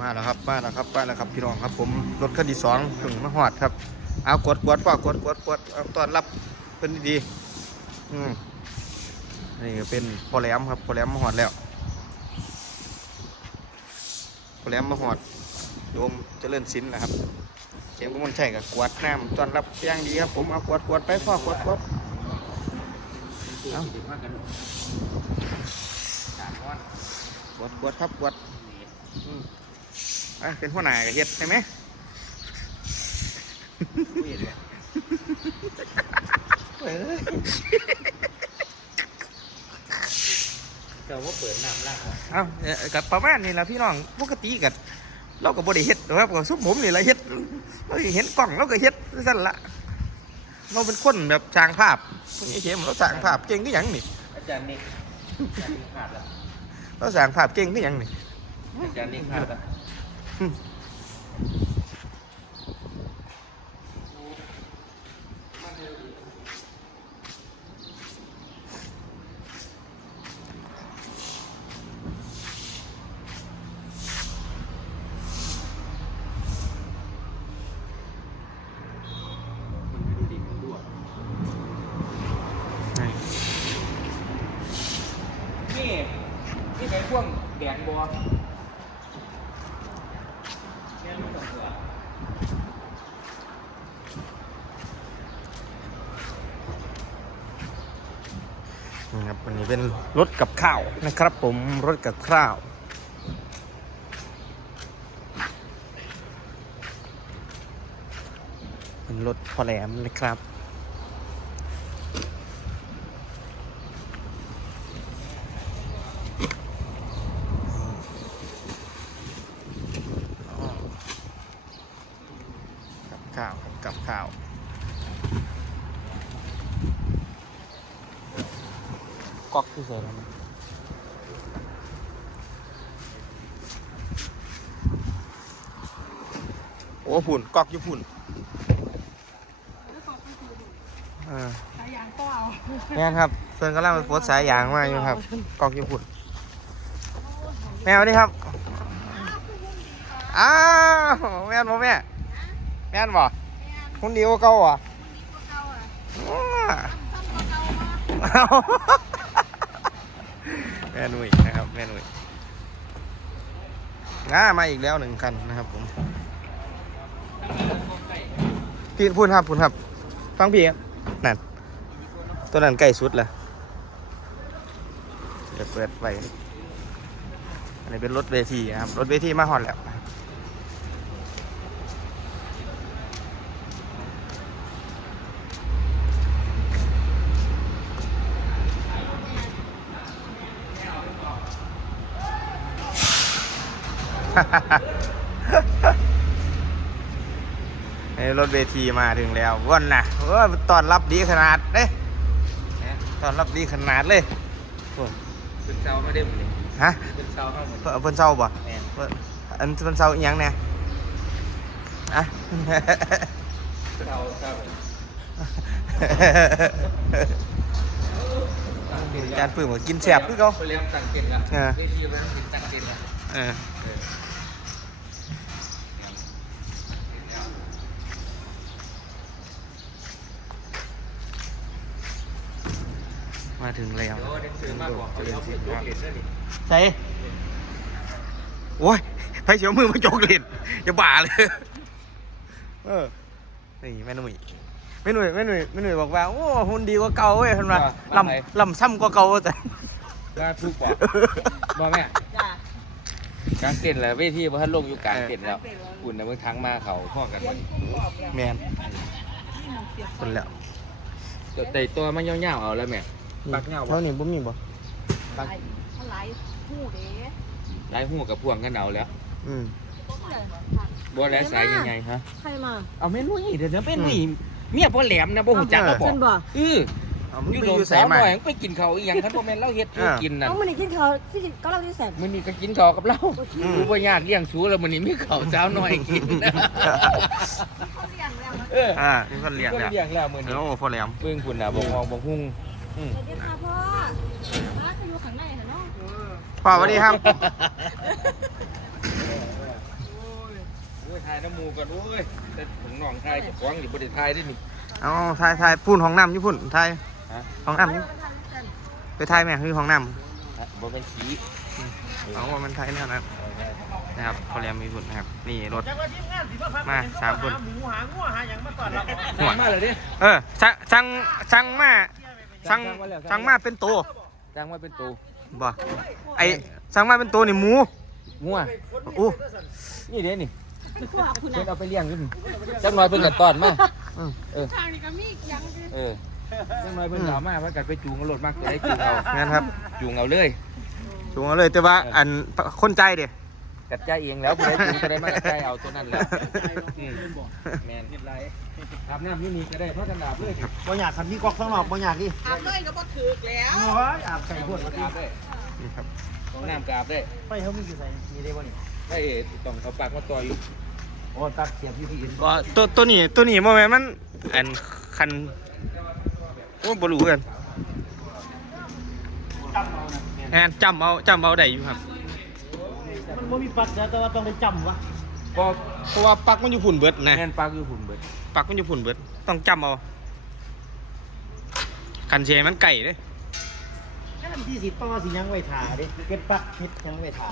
มาแล้วครับมาแล้วครับมาแล้วครับพี่น้องครับ ผมรถคันที่สองถึงมาหอดครับเอากดกดป่ากดกดกดเอาตอนรับเป็นดีอืมนี่ก็เป็นพอแหลมครับพอแหลมมาหอดแล้วพอแหลมมาหอดโยมเจริญศิลป์นะครับเสียงพมันใช่กับกวดน้ำตอนรับย่างดีครับ ผมเอากวดกวดไปพ่อกวดกวดเอากวดกวดครับกวด อืมอะเป็นหัวหน้ากับเฮ็ดใช่ไหมเจ้าว่าเปิดน้ำล่างเอ้าเอ่อกับประมาณนี้ละพี่น้องปกติกับเราก็บ่ได้เฮ็ดหรอกครับกับซุปผมนี่ละเฮ็ดเราเห็นกล้องเราก็เฮ็ดสั่นละเราเป็นคนแบบสร้างภาพนี่เข็มเราสร้างภาพเก่งที่หยังนี่อาจารย์นิกอาจารย์นิกขาดแล้วเราสร้างภาพเก่งที่หยังนี่อาจารย์นิกขาดแล้วมั นี่นี่นี่นี่ไอ้พวกแดงบัวเนี่ยลูกของเสือ นี่ครับวันนี้เป็นรถกับข้าวนะครับผมรถกับข้าวเป็นรถพอแหลมนะครับ กับข้าวครับกับข้าว ก๊อกที่เสร็จแล้วนะโอ้ฝุ่นก๊อกอยู่ฝุ่นเออสายยางก็เอาแม่นครับเพื่อนกำลังไปโพสต์สายยางมาอยู่ครับก๊อกอยู่ฝุ่นแม่สวัสดีครับอ้าวแม่นบ่แม่แม่นบ่คุณดีกว่าเก่าอะอ้าเอา แม่นุ่ยนะครับ แม่นุ่ยง่ามาอีกแล้วหนึ่งคันนะครับผมพี่พูดครับพูดครับ ฟังพี่ครับนั่นตัวนั้นใกล้สุดแล้วเดี๋ยวเปิดไปอันนี้เป็นรถเวทีนะครับ รถเวทีมาหอดแล้ว รถเวทีมาถึงแล้วว่อนนะเออตอนรับดีขนาดเด้ตอนรับดีขนาดเลยโอ้เป็นเช้าไม่ได้หมดเลยฮะเป็นเช้าเข้าหมดเพิ่นเพิ่นเศร้าบ่แม่นเพิ่นอันเพิ่นเศร้าอีหยังแน่อะเช้าเช้า เป็นการปื้มก็กินแซ่บคือเขาไปเลี้ยงตังเก่งอะเออนี่ที่เลี้ยงกินตังเก่งอะเออเออมาถึงแล้วเดี๋ยวเด็กซื้อมากกว่าเขาเลี้ยงเป็นยกเด็ดด้วยดิใส่โอ้ยไผเสียวมือมาจกเล่นจะบ้าเลย เออ นี่แม่หนุ่ย แม่หนุ่ยแม่หนุ่ยแม่หนุ่ยบอกว่าโอ้หุ่นดีกว่าเก่าเว้ยเพิ่นว่าลำลำซ้ำกว่าเก่าแต่ว่าทุกกว่าบ่แม่จ้ะกลางเต็นท์แล้วเวทีบ่ทันลงอยู่กลางเต็นท์แล้วกลางเต็นท์แล้วอุ่นนะเบิ่งทั้งมาเขาพ่อกันบ่แมนนี่มองเสียบคนแล้วแต่ตัวมันยาวๆเอาแล้วแม่ปักเหงาบ่เท่านี้บ่มีบ่มันไหลหูเด้ลายหูกับพวงกันเอาแล้ว อืมบ่แล้วสายใหญ่ๆฮะใครมาเอาแม่นุ่ยเดี๋ยวจะเป็นนี่ เมียพ่อแหลมนะบ่ฮู้จักก็บอฉักนบ่เออเอามึงอยู่ไปโดอนยู่สใส่าวมาหน่อยไปกินข้าวอีหยังคันบ่แม่นเราเฮ็ดให้กินนั่นต้องมันกินเขาที่ก็เราที่แสบมื้อนี้ก็กินข้าวกับเราดูบ่ยากเลี้ยงสูแล้วมื้อนี้มีข้าวสาวน้อยกินเขาเลี้ยงแล้วเอออ่านี่คนเลี้ยงก็แล้วเลี้ยงแล้วมื้อนี้ โอ้พ่อแหลมเบิ่งพุ่นน่ะบ่งองบ่หุ่งอืมสวัสดีค่ะพ่อมาจะอยู่ข้างในเหรอเนาะพ่อสวัสดีครับ น้ำมูกันโอ้ยแต่ถึงหนองไทยจะฟ้องอยู่บริไทยได้นี่ เอาทายทายพูนห้องน้ำญี่ปุ่นทายฮะห้องน้ำนี่ไปทายแม่คือห้องน้อะบ่เป็นสีำเอาว่ามันทายแนวนั้นนะครับเขาเรียนมีบุญนะครับ นี่รถมาสามคน หมูหางัวหาหยังมาก่อนเราหัวมาเลยดิเออสั่งสั่งสั่งมาสั่งสั่งมาเป็นตัวจ้างมาเป็นตัวบ่ไอสั่งมาเป็นตัวนี่หมูงัวอู้นี่เด้นี่ พวกคุณเพิ่นน่ะเอาไปเลี้ยงอยู่นี่จักหน่อยเพิ่นกัดตอนมาทางนี้ก็มียังเออจักหน่อยเพิ่นเอามาเพิ่นกัดไปจูงเอารถมากตัวได้จูงเอางั้นครับจูงเอาเลยจูงเอาเลยแต่ว่าอันคนใจเดียกัดใจเองแล้วผู้ใดจูงก็ได้มากัดใจเอาตัวนั้นแหละอืมแม่นเฮ็ดไรอาบน้ำนี่นี่ก็ได้เพราะกันอาบเลยบ่อยากคันมีกอกข้างนอกบ่อยากดิอาบเลยก็บ่ถูกแล้วโอ้ยอาบไก่พวดอาบได้นี่ครับห้องน้ำก็อาบได้ไปเขามีกี่ใส่มีได้บ่นี่ได้ต้องเอาปากมาต่ออยู่ โอ้ตักเสียบพี่พี่อื่นว่าตัวตัวนี้ตัวนี้โมแมนมันอันคันโอ้บรู้กันแอนจำเอาจำเอาได้อยู่ครับ มันบ่มีปักนะแต่ว่าต้องไปจำวะก็เพราะว่าปักมันอยู่ฝุ่นเบิดนะแม่นปากอยู่หุ่นเบิดปักมันอยู่ฝุ่นเบิด ต้องจำเอาคันเชมันไก่เลยนั่นที่สิต่อสิยังไว้ถ่าเด้เก็บปักเฮ็ดยังไว้ถ่า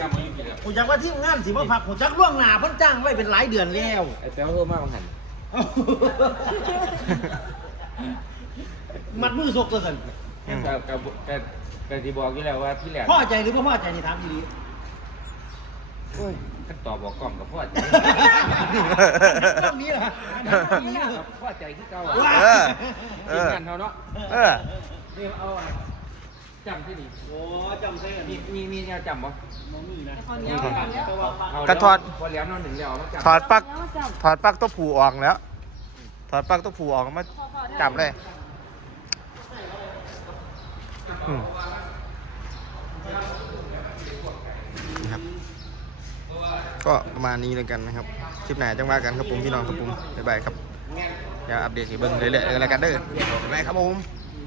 จำมาอยู่กี่แล้วผมจักว่าทีมงานสิมาพักผมจักล่วงหน้าเพิ่นจ้างไว้เป็นหลายเดือนแล้วไอ้แป๊วโทรมาบังหันมัดมือซกเลยกันอืมกับกับกับกับที่บอกอยู่แล้วว่าที่แรกพ่อใจหรือบ่พ่อใจนี่ถามดีโอ้ยขั้นตอบบอกกล่อมกับพ่อใจๆเรื่องนี้ล่ะเรื่องนี้ล่ะกับพ่อใจที่เก่าว้าเออเอทีมองานเขาเนาะเออนี่เอาอะ จำที่นี่โอ้จำได้อันมีนี้มีมีแนวจำบ่บ่มีนะคนเดียวแต่ว่าปักเากระทอด พอแล้วนอนหนึ่งแล้วเอามาจำถอดปลักแล้วจถอดปลักตัวผูออกแล้ว ถอดปลักตัวผูออกมาจับเลยอืมนะครับ ก็ประมาณนี้แล้วกันนะครับคลิปไหนจังว่ากันครับผมพี่น้องครับผมบ๊ายบายครับเดี๋ยวอัปเดตให้เบิ้งเรื่อยๆแล้วกันเด้อบ๊ายบายครับผมำ